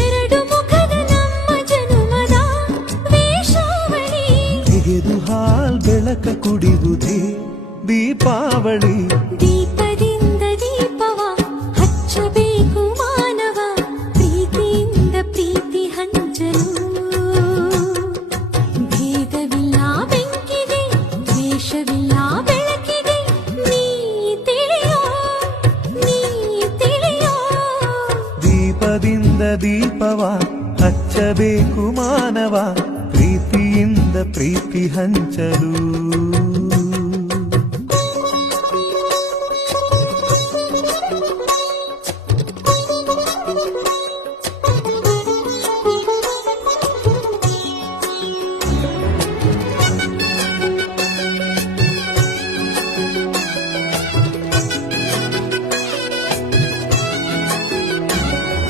ಎರಡು ಮುಖದ ನಮ್ಮ ಜನುಮದ ವೇಷಾವಳಿ ತೆಗೆದು ಹಾಲ್ ಬೆಳಕ ಕುಡಿಯುವುದೇ ದೀಪಾವಳಿ. ದೀಪದಿಂದ ದೀಪವ ಹಚ್ಚಬೇಕು ಮಾನವ, ಪ್ರೀತಿಯಿಂದ ಪ್ರೀತಿ ಹಂಚಲು. ಭೇದವಿಲ್ಲ ಬೆಂಕಿಗೆ, ದ್ವೇಷವಿಲ್ಲ ಬೆಳಕಿಗೆ, ನೀ ತಿಳಿಯೋ, ನೀ ತಿಳಿಯೋ. ದೀಪದಿಂದ ದೀಪವ ಹಚ್ಚಬೇಕು ಮಾನವ, ಪ್ರೀತಿಯಿಂದ ಪ್ರೀತಿ ಹಂಚಲು.